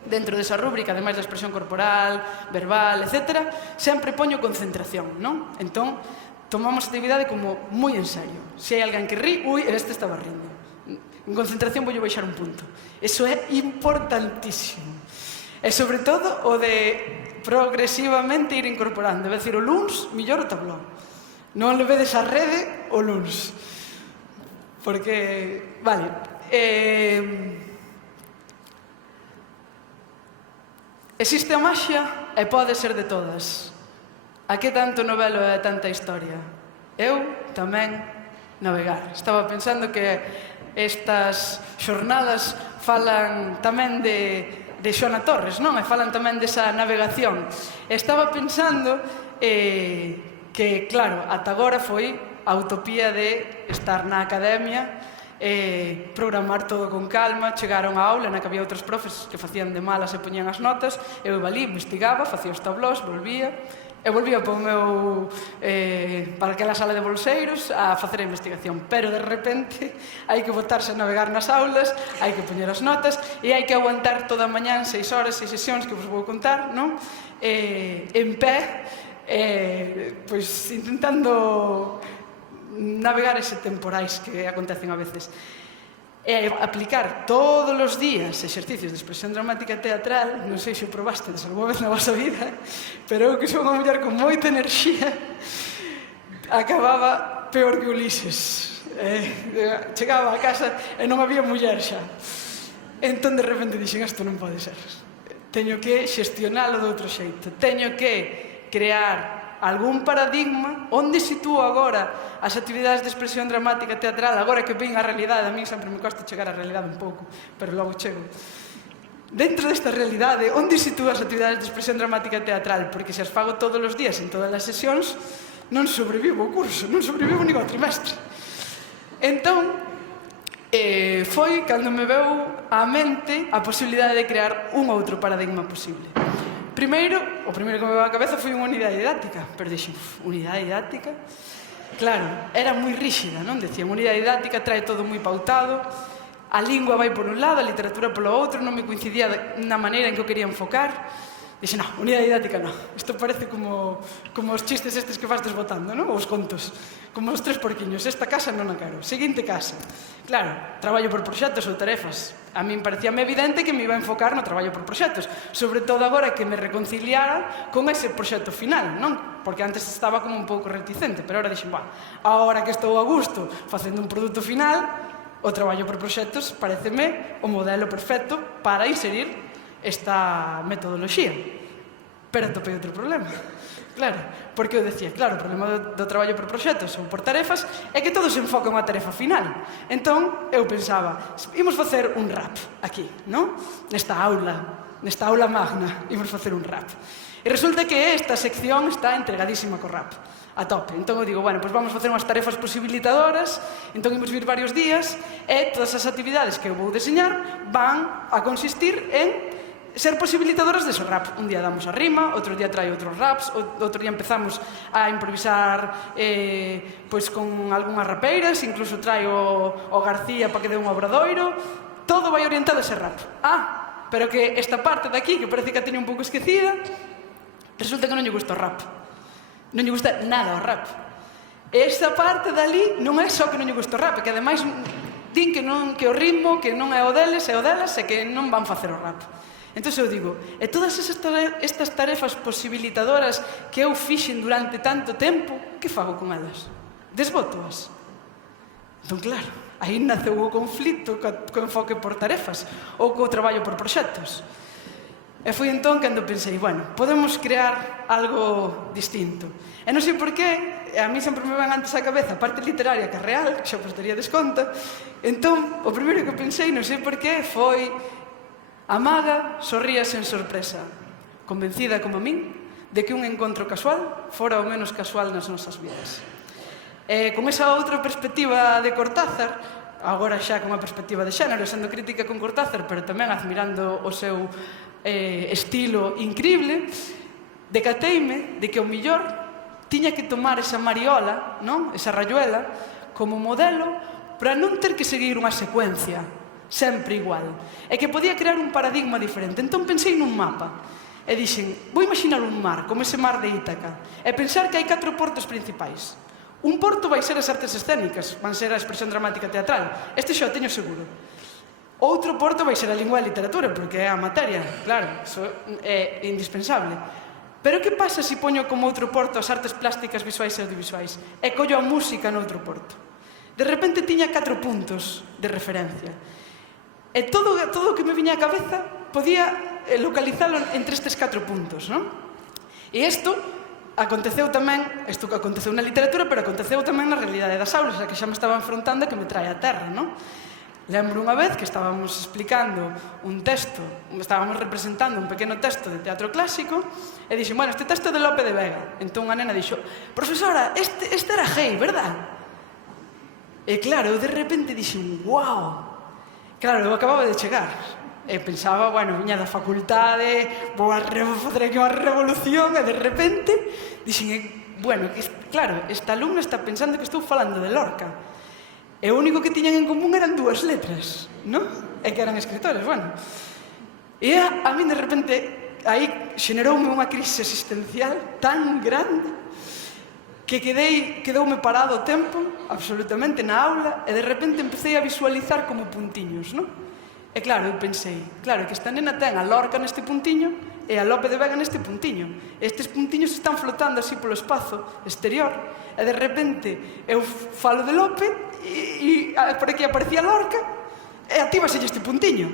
Dentro desa rúbrica, ademais da expresión corporal, verbal, etc., sempre poño concentración, non? Entón, tomamos a actividade como moi en serio. Se hai alguén que ri, ui, este estaba rindo. En concentración vou baixar un punto. Eso é importantísimo. E, sobre todo, o de progresivamente ir incorporando. É dicir, o luns, millor o tablón. Non levedes a rede o luns. Porque, vale, existe a maxia e pode ser de todas. A que tanto novelo e tanta historia? Eu tamén navegar. Estaba pensando que estas xornadas falan tamén de Xoana Torres, non? E falan tamén desa navegación. Estaba pensando que, claro, ata agora foi a utopía de estar na academia, programar todo con calma, chegaron á aula na que había outros profes que facían de malas e poñían as notas, eu iba ali, investigaba, facía os tablós, volvía para o meu para aquela sala de bolseiros a facer a investigación, pero de repente hai que botarse a navegar nas aulas, hai que poñer as notas e hai que aguantar toda a mañán 6 horas, 6 sesións que vos vou contar, non? En pé, pois intentando navegar ese temporais que acontecen a veces. E aplicar todos os días exercicios de expresión dramática teatral, non sei se o probastes algunha vez na vosa vida, pero eu que sou unha muller con moita enerxía, acababa peor que Ulises. Chegaba a casa e non había muller xa. Entón, de repente, dixen, isto non pode ser. Teño que xestionalo de outro xeito. Teño que crear algún paradigma onde sitúo agora as actividades de expresión dramática teatral, agora que ven a realidade. A mí sempre me costa chegar á realidade un pouco, pero logo chego. Dentro desta realidade, onde sitúo as actividades de expresión dramática teatral? Porque se as fago todos os días en todas as sesións, non sobrevivo o curso, non sobrevivo nin ao trimestre. Entón, foi cando me veu á mente a posibilidade de crear un outro paradigma posible. O primeiro que me veio á cabeza foi unha unidade didáctica, pero dixen, unidade didáctica? Claro, era moi ríxida, non? Decían, unidade didáctica trae todo moi pautado, a lingua vai por un lado, a literatura polo outro, non me coincidía na maneira en que eu quería enfocar. Dixen, non, unidade didáctica non. Isto parece como os chistes estes que vas desbotando, non? Os contos. Como os 3 porquiños. Esta casa non a quero. Seguinte casa. Claro, traballo por proxectos ou tarefas. A min parecíame evidente que me iba a enfocar no traballo por proxectos. Sobre todo agora que me reconciliara con ese proxecto final, non? Porque antes estaba como un pouco reticente, pero agora dixen, agora que estou a gusto facendo un produto final, o traballo por proxectos pareceme o modelo perfecto para inserir esta metodoloxía. Pero atopei outro problema. Claro, porque eu decía, claro, o problema do traballo por proxectos ou por tarefas é que todo se enfoca en unha tarefa final. Entón, eu pensaba, imos facer un rap aquí, non? Nesta aula magna, imos facer un rap. E resulta que esta sección está entregadísima co rap, a tope. Entón eu digo, bueno, pois vamos facer unhas tarefas posibilitadoras, entón imos vir varios días, e todas as actividades que eu vou deseñar van a consistir en ser posibilitadoras dese rap. Un día damos a rima, outro día trae outros raps, outro día empezamos a improvisar pois con algunhas rapeiras, incluso trae o García para que dé un obradoiro. Todo vai orientado a ese rap. Pero que esta parte de aquí, que parece que a teño un pouco esquecida, resulta que non lle gusta o rap. Non lle gusta nada o rap. E esta parte dali non é só que non lle gusta o rap, que ademais din que o ritmo que non é o deles, é o delas, e que non van facer o rap. Entón eu digo, e todas estas tarefas posibilitadoras que eu fixen durante tanto tempo, que fago con elas? Desbótoas. Entón, claro, aí naceu o conflito co enfoque por tarefas ou co traballo por proxectos. E foi entón cando pensei, bueno, podemos crear algo distinto. E non sei por qué, a mí sempre me ven antes á cabeza a parte literaria que a real, que xa vos daría desconto. Entón, o primeiro que pensei, non sei por qué, foi a maga sorría sen sorpresa, convencida como a min de que un encontro casual fora o menos casual nas nosas vidas. E con esa outra perspectiva de Cortázar, agora xa con a perspectiva de xénero, sendo crítica con Cortázar, pero tamén admirando o seu estilo increíble, decateime de que o millor tiña que tomar esa mariola, non? Esa rayuela, como modelo para non ter que seguir unha secuencia sempre igual, e que podía crear un paradigma diferente. Entón pensei nun mapa e dixen, vou imaginar un mar, como ese mar de Ítaca, e pensar que hai 4 portos principais. Un porto vai ser as artes escénicas, van ser a expresión dramática teatral, este xa o teño seguro. Outro porto vai ser a lingua e a literatura, porque é a materia, claro, iso é indispensable. Pero que pasa se poño como outro porto as artes plásticas, visuais e audiovisuais, e collo a música noutro porto? De repente tiña 4 puntos de referencia. E todo o que me viña á cabeza podía localizalo entre estes 4 puntos, non? E isto aconteceu tamén, isto que aconteceu na literatura, pero aconteceu tamén na realidade das aulas, a que xa me estaba enfrontando que me trae a terra, non? Lembro unha vez que estábamos explicando un texto, estábamos representando un pequeno texto de teatro clásico, e dixen, bueno, este texto é de Lope de Vega. Entón a nena dixo, profesora, este era Gei, verdad? E claro, eu de repente dixen, wow! Claro, eu acababa de chegar e pensaba, bueno, viña da facultade, vou facer aquí unha revolución e de repente dixen, bueno, claro, esta alumna está pensando que estou falando de Lorca e o único que tiñan en común eran 2 letras, non? E que eran escritores, bueno. E a mí de repente aí xeneroume unha crise existencial tan grande que quedoume parado o tempo, absolutamente, na aula, e de repente empecé a visualizar como puntiños, non? E claro, eu pensei, claro, que esta nena ten a Lorca neste puntiño e a Lope de Vega neste puntiño. Estes puntiños están flotando así polo espazo exterior, e de repente eu falo de Lope e por aquí aparecía Lorca e actívaselle este puntiño.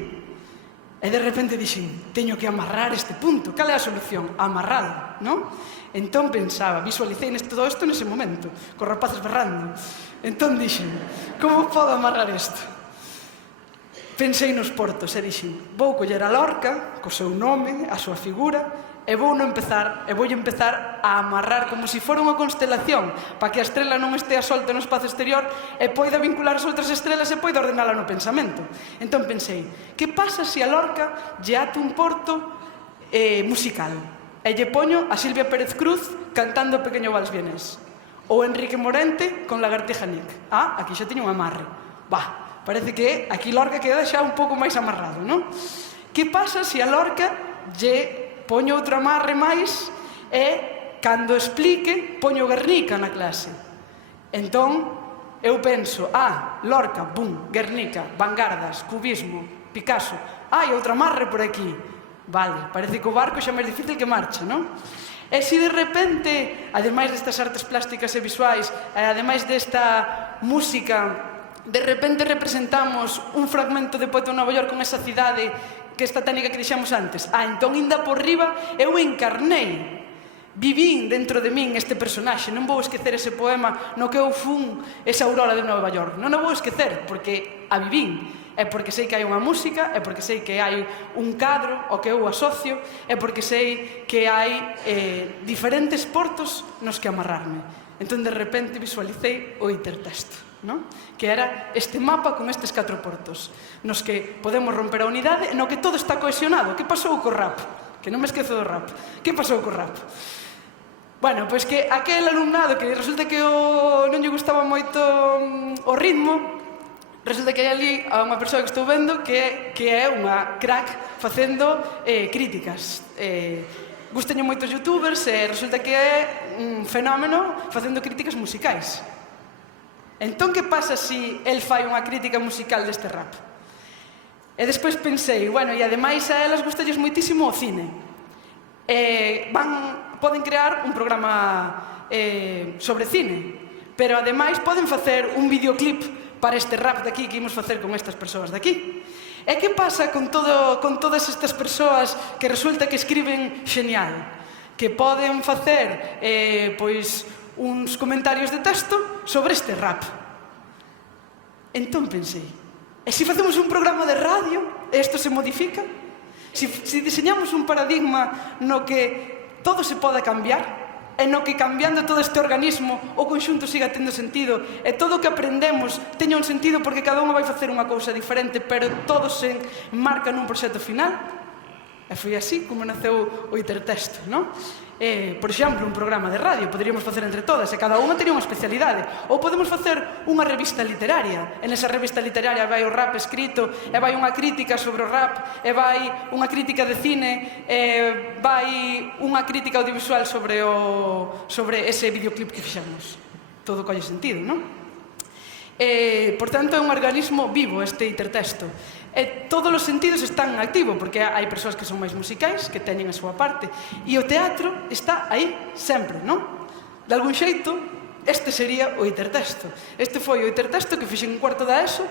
E de repente dixen, teño que amarrar este punto. Cal é a solución? Amarralo, non? Entón pensaba, visualicei todo isto nese momento, cos rapaces berrando. Entón dixen, como podo amarrar isto? Pensei nos portos e dixen, vou coller a Lorca, co seu nome, a súa figura, e voulle empezar a amarrar como se fora unha constelación, para que a estrela non estea solta no espazo exterior e poida vincular as outras estrelas e poida ordenala no pensamento. Entón pensei, que pasa se a Lorca lle ate un porto musical? E lle poño a Silvia Pérez Cruz cantando o Pequeño Vals Vienés. Ou Enrique Morente con Lagartija Nick. Ah, aquí xa teño un amarre. Parece que aquí Lorca queda xa un pouco máis amarrado, non? Que pasa se a Lorca lle poño outro amarre máis e, cando explique, poño Guernica na clase? Entón, eu penso, Lorca, bum, Guernica, vanguardas, cubismo, Picasso. E outro amarre por aquí. Vale, parece que o barco xa é máis difícil que marcha, non? E se de repente, ademais destas artes plásticas e visuais, e ademais desta música, de repente representamos un fragmento de Poeta en Nova York con esa cidade, que esta técnica que dixemos antes, entón, inda por riba, eu encarnei, vivín dentro de min este personaxe, non vou esquecer ese poema no que eu fun esa aurora de Nova York, non o vou esquecer, porque a vivín. É porque sei que hai unha música, é porque sei que hai un cadro ao que eu asocio, é porque sei que hai diferentes portos nos que amarrarme. Entón, de repente, visualicei o hipertexto, non? Que era este mapa con estes 4 portos, nos que podemos romper a unidade, no que todo está cohesionado. Que pasou co rap? Que non me esquezo do rap. Que pasou co rap? Bueno, pois que aquel alumnado que resulta que non lle gustaba moito o ritmo, resulta que hai ali unha persoa que estou vendo que é unha crack facendo críticas. Gustaño moitos youtubers e resulta que é un fenómeno facendo críticas musicais. Entón, que pasa se el fai unha crítica musical deste rap? E despois pensei, bueno, e ademais a elas gustalles moitísimo o cine. Poden crear un programa sobre cine, pero ademais poden facer un videoclip para este rap de aquí que imos facer con estas persoas de aquí. E que pasa con todas estas persoas que resulta que escriben xenial? Que poden facer uns comentarios de texto sobre este rap. Entón pensei, e se facemos un programa de radio e isto se modifica? Se diseñamos un paradigma no que todo se poda cambiar, e no que cambiando todo este organismo o conxunto siga tendo sentido e todo o que aprendemos teña un sentido porque cada unha vai facer unha cousa diferente pero todo se marca nun proxecto final. E foi así como naceu o Intertexto, non? Por exemplo, un programa de radio poderíamos facer entre todas e cada unha teria unha especialidade. Ou podemos facer unha revista literaria. En esa revista literaria vai o rap escrito e vai unha crítica sobre o rap e vai unha crítica de cine e vai unha crítica audiovisual sobre ese videoclip que fixemos. Todo colle sentido, non? Por tanto, é un organismo vivo este Intertexto. E todos os sentidos están en activo, porque hai persoas que son máis musicais, que teñen a súa parte, e o teatro está aí sempre, non? De algún xeito, este sería o Intertexto. Este foi o Intertexto que fixen en cuarto da ESO,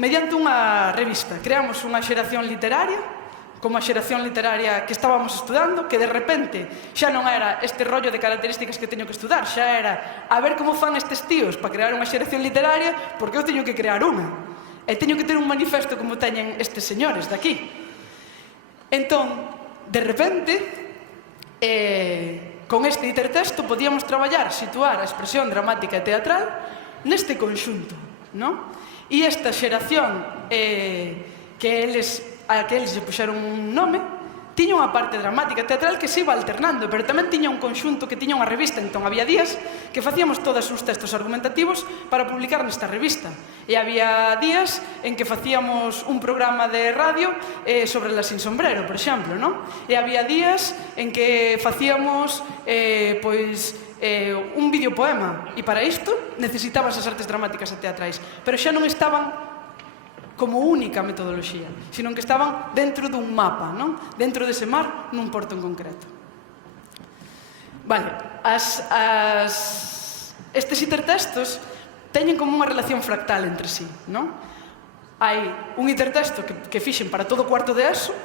mediante unha revista. Creamos unha xeración literaria, como a xeración literaria que estábamos estudando, que de repente xa non era este rollo de características que teño que estudar, xa era a ver como fan estes tíos para crear unha xeración literaria, porque eu teño que crear unha. E teño que ter un manifesto como teñen estes señores de aquí. Entón, de repente, con este Intertexto podíamos traballar, situar a expresión dramática e teatral neste conxunto, non? E esta xeración a que eles se puxeron un nome, tiña unha parte dramática teatral que se iba alternando, pero tamén tiña un conxunto que tiña unha revista. Entón había días que facíamos todos os textos argumentativos para publicar nesta revista. E había días en que facíamos un programa de radio sobre la sin sombrero, por exemplo, non? E había días en que facíamos un videopoema. E para isto necesitabas as artes dramáticas e teatrais, pero xa non estaban como única metodoloxía, sino que estaban dentro dun mapa, non? Dentro dese mar, nun porto en concreto. Vale, estes intertextos teñen como unha relación fractal entre sí, non? Hai un intertexto que fixen para todo o cuarto de ESO,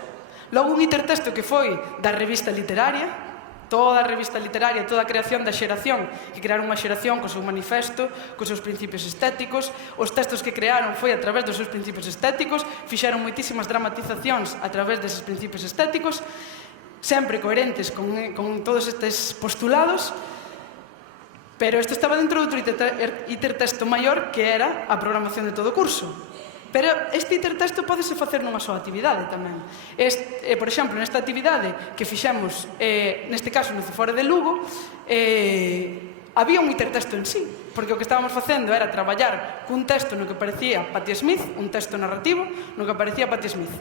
logo un intertexto que foi da revista literaria, toda a revista literaria, toda a creación da xeración, que crearon unha xeración co seu manifesto, cos seus principios estéticos. Os textos que crearon foi a través dos seus principios estéticos, fixeron moitísimas dramatizacións a través deses principios estéticos, sempre coherentes con todos estes postulados, pero isto estaba dentro de outro intertexto maior que era a programación de todo o curso. Pero este intertexto pódese facer nunha soa actividade tamén. Por exemplo, nesta actividade que fixemos, neste caso no Cefore de Lugo, había un intertexto en sí, porque o que estábamos facendo era traballar cun texto no que aparecía Patti Smith, un texto narrativo no que aparecía Patti Smith.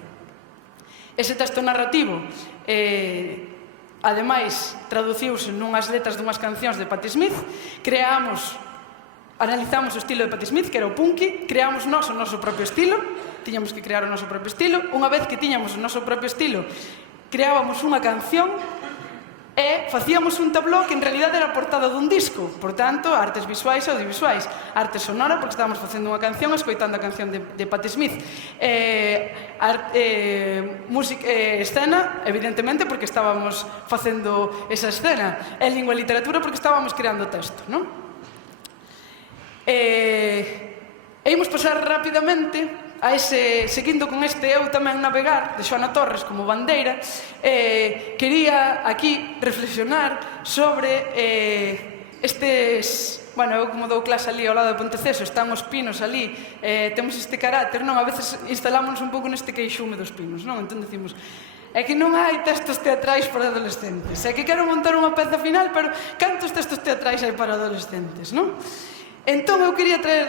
Ese texto narrativo, ademais, traduciuse nunhas letras dunhas cancións de Patti Smith, analizamos o estilo de Patti Smith, que era o punky, creamos nós o noso propio estilo, tiñamos que crear o noso propio estilo. Unha vez que tiñamos o noso propio estilo, creábamos unha canción e facíamos un tabló que en realidad era a portada dun disco. Por tanto, artes visuais e audiovisuais. Arte sonora, porque estábamos facendo unha canción, escoitando a canción de Patti Smith. Música escena, evidentemente, porque estábamos facendo esa escena. E lingua e literatura, porque estábamos creando texto, non? E imos pasar rapidamente a seguindo con este Eu tamén navegar de Xoana Torres como bandeira. Quería aquí reflexionar sobre estes... Bueno, eu como dou clase ali ao lado de Ponteceso, están os pinos ali, temos este carácter, non? A veces instalámonos un pouco neste queixume dos pinos, non? Entón decimos, é que non hai textos teatrais para adolescentes, é que quero montar unha peza final, pero cantos textos teatrais hai para adolescentes, non? Entón eu quería traer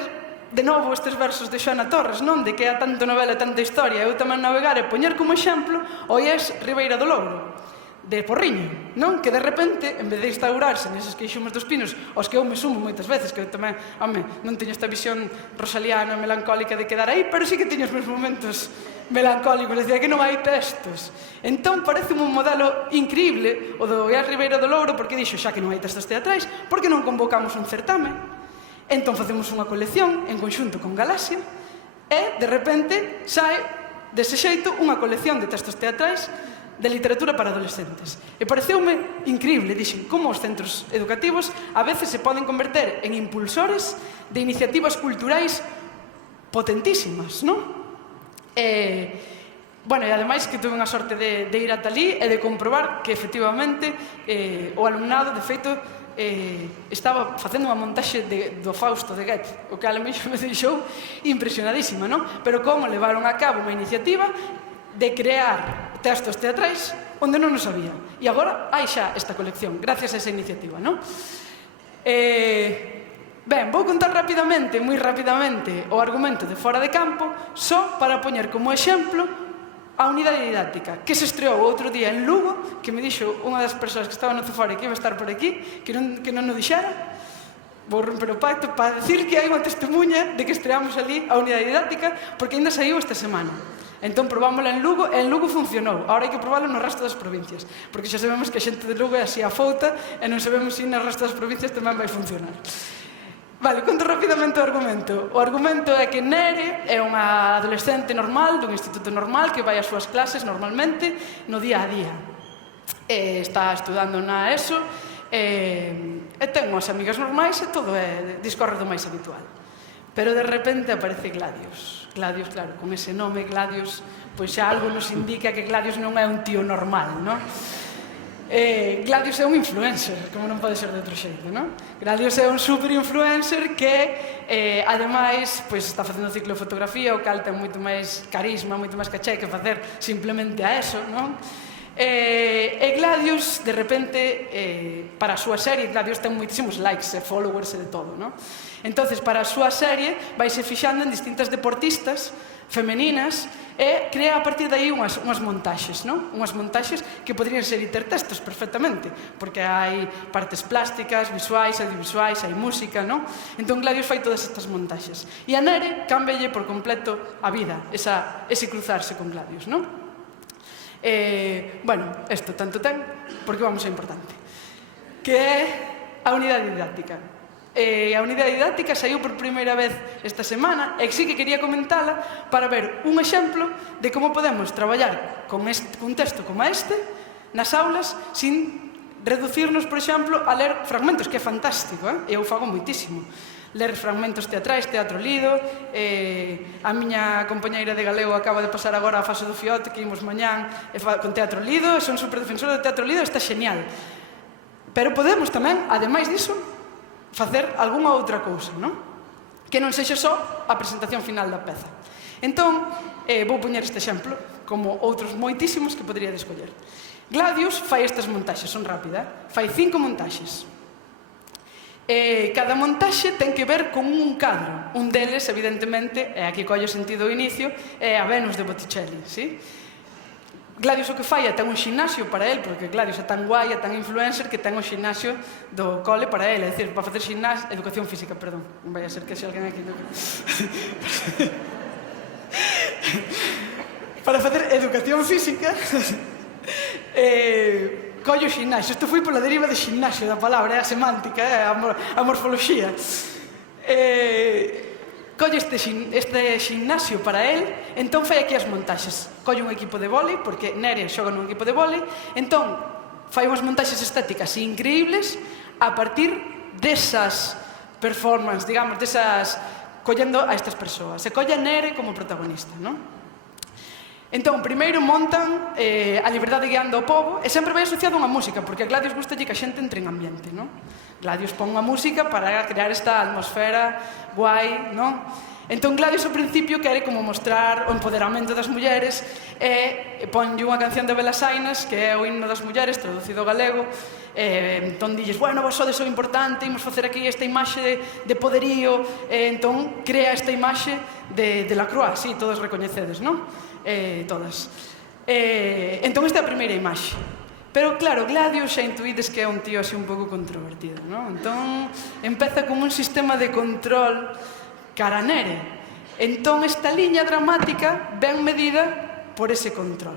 de novo estes versos de Xoana Torres, non? De que há tanto novela e tanta historia. Eu tamén navegar e poñer como exemplo o IES Ribeira do Louro, de porriño, non? Que de repente, en vez de instaurarse neses queixumes dos pinos, aos que eu me sumo moitas veces, que eu tamén, home, non teño esta visión rosaliana, melancólica de quedar aí, pero sí que teño os meus momentos melancólicos, decía que non hai textos. Entón, parece un modelo increíble o do Iar Ribeiro do Louro, porque dixo, xa que non hai textos teatrais, por que non convocamos un certame? Entón, facemos unha colección en conxunto con Galaxia, e, de repente, sae dese xeito unha colección de textos teatrais de literatura para adolescentes. E pareceume increíble, dixen, como os centros educativos a veces se poden converter en impulsores de iniciativas culturais potentísimas, non? Bueno, e ademais que tuve unha sorte de ir ata ali e de comprobar que efectivamente o alumnado, de feito, estaba facendo unha montaxe do Fausto de Goethe, o que a mí me deixou impresionadísima, non? Pero como levaron a cabo unha iniciativa de crear textos teatrais onde non nos había. E agora hai xa esta colección, gracias a esa iniciativa, non? Ben, vou contar rapidamente, moi rapidamente, o argumento de Fora de Campo, só para poñer como exemplo a unidade didáctica, que se estreou outro día en Lugo, que me dixo unha das persoas que estaba no Cefore que iba a estar por aquí, que non o dixera. Vou romper o pacto para decir que hai unha testemunha de que estreamos ali a unidade didáctica, porque ainda saiu esta semana. Entón, probámola en Lugo, e en Lugo funcionou. Ahora hai que probálo no resto das provincias, porque xa sabemos que a xente de Lugo é así a fouta, e non sabemos se no resto das provincias tamén vai funcionar. Vale, conto rapidamente o argumento. O argumento é que Nere é unha adolescente normal, dun instituto normal, que vai ás súas clases normalmente no día a día. Está estudando na ESO, e ten unhas amigas normais, e todo discorre do máis habitual. Pero de repente aparece Gladius. Gladius, claro, con ese nome Gladius, pois xa algo nos indica que Gladius non é un tío normal, non? Gladius é un influencer, como non pode ser de outro xeito, non? Gladius é un super influencer que, ademais, pois está facendo ciclo de fotografía, o cal ten moito máis carisma, moito máis caché que facer simplemente a eso, non? E Gladius, de repente, para a súa serie, Gladius ten moitísimos likes e followers e de todo, non? Entonces, para a súa serie, vaise fixando en distintas deportistas femeninas e crea a partir de aí unhas montaxes, non? Unhas montaxes que poderían ser intertextos perfectamente, porque hai partes plásticas, visuais, audiovisuais, hai música, non? Entón, Gladius fai todas estas montaxes. E a Nere cámbialle por completo a vida, ese cruzarse con Gladius, non? Bueno, isto tanto ten, porque vamos a importante, que é a unidade didáctica. A unidade didáctica saiu por primeira vez esta semana e sí que quería comentala para ver un exemplo de como podemos traballar con un texto como este nas aulas sin reducirnos, por exemplo, a ler fragmentos, que é fantástico, eu fago moitísimo. Ler fragmentos teatrais, teatro lido. A miña compañeira de galego acaba de pasar agora a fase do fiote, que imos mañán con teatro lido, son super defensora do teatro lido, está xenial. Pero podemos tamén, ademais diso, facer algunha outra cousa, non? Que non sexa só a presentación final da peza. Entón, vou poñer este exemplo, como outros moitísimos que podería escoller. Gladius fai estas montaxes, son rápida, fai 5 montaxes. Cada montaxe ten que ver con un cadro. Un deles, evidentemente, é aquí colle o sentido do inicio, é a Venus de Botticelli, sí? Gladius o que fai é ten un ximnasio para el, porque Gladius é tan guai, é tan influencer, que ten o ximnasio do cole para el, é dicir, para facer educación física, perdón, non vai a ser que xe alguén aquí para facer educación física colle o ximnasio. Isto foi pola deriva de ximnasio da palabra, é a semántica, é a morfoloxía. Colle este ximnasio para el, entón fai aquí as montaxes. Colle un equipo de vólei, porque Nere xoga nun equipo de vólei, entón fai unhas montaxes estéticas increíbles a partir desas performances, digamos, desas, collendo a estas persoas. Se colle a Nere como protagonista, non? Entón, primeiro montan a liberdade guiando o pobo, e sempre vai asociado a unha música, porque a Gladius gusta que a xente entre en ambiente, non? Gladius pon unha música para crear esta atmosfera guai, non? Entón, Gladius ao principio quere como mostrar o empoderamento das mulleres e ponlle unha canción de Belas Ainas, que é o himno das mulleres, traducido ao galego. Entón, dilles, bueno, vos sodes o importante, imos facer aquí esta imaxe de poderío. Entón, crea esta imaxe de Lacroix, sí, todos recoñecedes, non? Todas. Entón, esta é a primeira imaxe. Pero, claro, Gladio xa intuídes que é un tío así un pouco controvertido, non? Entón, empeza como un sistema de control cara a Nere. Entón, esta liña dramática ven medida por ese control,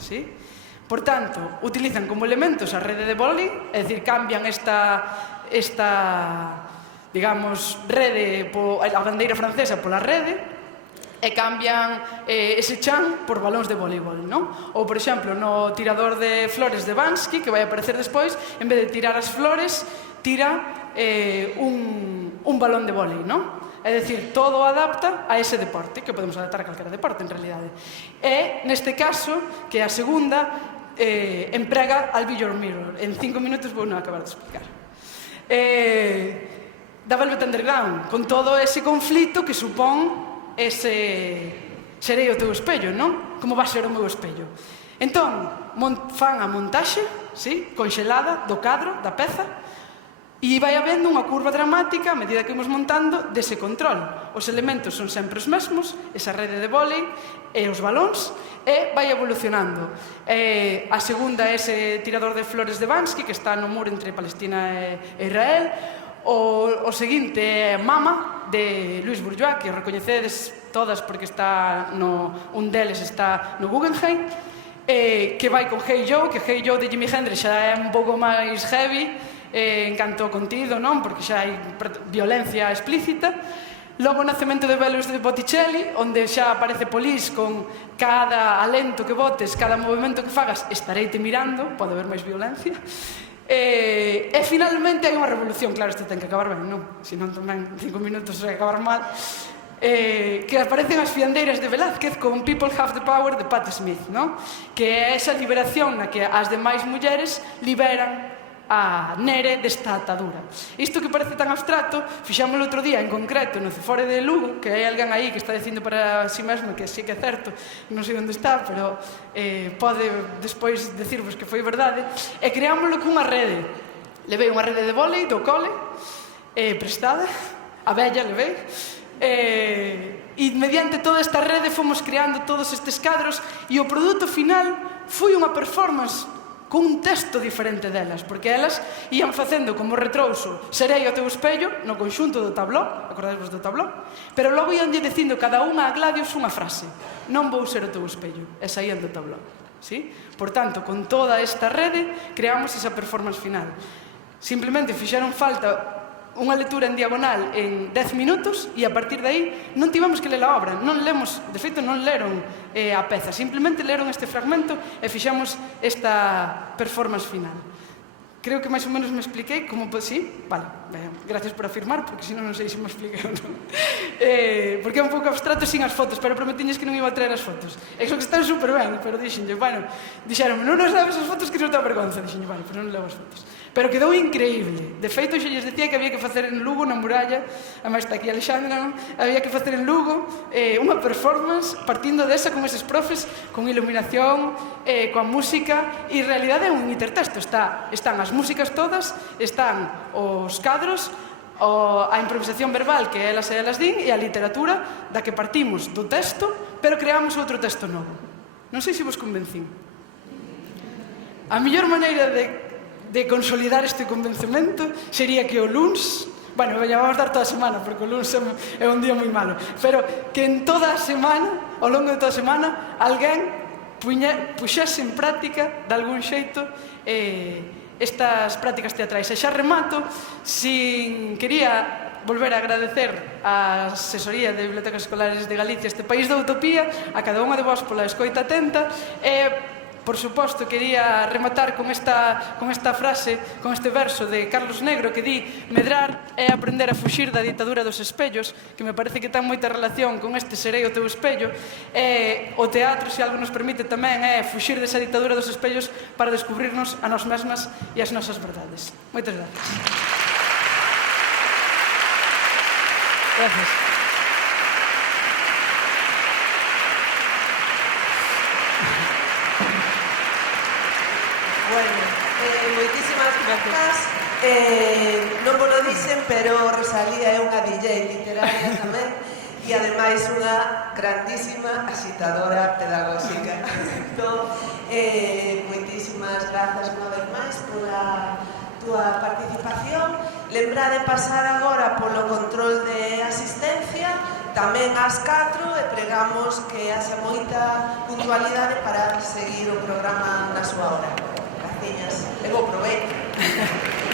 sí? Por tanto, utilizan como elementos a rede de vólei, é dicir, cambian esta digamos, rede, a bandeira francesa pola rede, e cambian ese chan por balóns de voleibol, non? Ou, por exemplo, no tirador de flores de Bansky, que vai aparecer despois, en vez de tirar as flores, tira un balón de vólei, non? É dicir, todo adapta a ese deporte, que podemos adaptar a calquera deporte, en realidade. E, neste caso, que a segunda emprega I'll be your mirror. En 5 minutos vou non acabar de explicar. Da Velvet Underground, con todo ese conflito que supón ese serei o teu espello, non? Como va ser o meu espello? Entón, fan a montaxe, sí, conxelada do cadro, da peza, e vai habendo unha curva dramática a medida que imos montando dese control. Os elementos son sempre os mesmos, esa rede de vólei e os balóns, e vai evolucionando. A segunda é ese tirador de flores de Bansky, que está no muro entre Palestina e Israel. O seguinte é Mama, de Louis Bourgeois, que recoñecedes todas porque está un deles está no Guggenheim, que vai con Hey Joe, que Hey Joe de Jimi Hendrix xa é un pouco máis heavy en canto ao contido, non? Porque xa hai violencia explícita. Logo o Nacemento de Velos de Botticelli, onde xa aparece Police con cada alento que botes, cada movimento que fagas, estareite mirando, pode haber máis violencia. E finalmente hai unha revolución, claro, isto ten que acabar ben, non? Senón tamén 5 minutos vai acabar mal. Que aparecen as fiandeiras de Velázquez con People Have the Power de Patti Smith, non? Que é esa liberación na que as demais mulleres liberan a Nere desta atadura. Isto que parece tan abstracto, fixámoslo outro día en concreto no Cefore de Lugo, que hai alguén aí que está dicindo para si mesmo que sí que é certo, non sei onde está, pero pode despois decirvos que foi verdade, e creámoslo cunha rede. Levei unha rede de vólei do cole, prestada, a vella levei, e mediante toda esta rede fomos creando todos estes cadros, e o produto final foi unha performance con un texto diferente delas, porque elas ían facendo como retrouso serei o teu espello no conxunto do tabló, acordadevos do tabló, pero logo ían dicindo cada unha a Gladius unha frase: non vou ser o teu espello, e saían do tabló, sí? Por tanto, con toda esta rede creamos esa performance final. Simplemente fixeron falta unha lectura en diagonal en 10 minutos e a partir de aí non tivemos que ler a obra, non lemos, de feito non leron a peza, simplemente leron este fragmento e fixamos esta performance final. Creo que máis ou menos me expliquei como... Sí? Vale, gracias por afirmar, porque senón non sei se me expliquei ou non. Porque é un pouco abstrato sin as fotos, pero prometiñes que non iba a traer as fotos. Eso que están super ben, pero dixenlle, bueno, dixeron, non nos leves as fotos que non te avergonza. Dixenlle, vale, pero non levo as fotos. Pero quedou increíble. De feito, xa lles decía que había que facer en Lugo, na muralla, además está aquí Alexandra, non? Había que facer en Lugo unha performance partindo desa con eses profes, con iluminación, coa música, e en realidade é un intertexto. Están as músicas todas, están os cadros, a improvisación verbal que elas e elas din, e a literatura da que partimos do texto, pero creamos outro texto novo. Non sei se vos convencín. A mellor maneira de consolidar este convencemento sería que o luns, bueno, vamos dar toda a semana, porque o luns é un día moi malo, pero que en toda a semana, ao longo de toda a semana, alguén puxese en práctica, de algún xeito, estas prácticas teatrais. E xa remato, quería volver a agradecer a asesoría de Bibliotecas Escolares de Galicia, este país da utopía, a cada unha de vós pola escoita atenta, e por suposto, quería rematar con esta frase, con este verso de Carlos Negro que di: medrar é aprender a fuxir da ditadura dos espellos, que me parece que ten moita relación con este serei o teu espello. E o teatro, se algo nos permite tamén, é fuxir desa ditadura dos espellos para descubrirnos a nós mesmas e as nosas verdades. Moitas gracias. Gracias. Bueno, moitísimas grazas. Non vos lo dicen, pero Rosalía é unha DJ literaria tamén e ademais unha grandísima agitadora pedagóxica. Entón, moitísimas Moitísimas grazas unha vez máis pola túa participación. Lembra de pasar agora polo control de asistencia, tamén ás 4, e pregamos que haxa moita puntualidade para seguir o programa na súa hora. Graciñas. E bo proveito.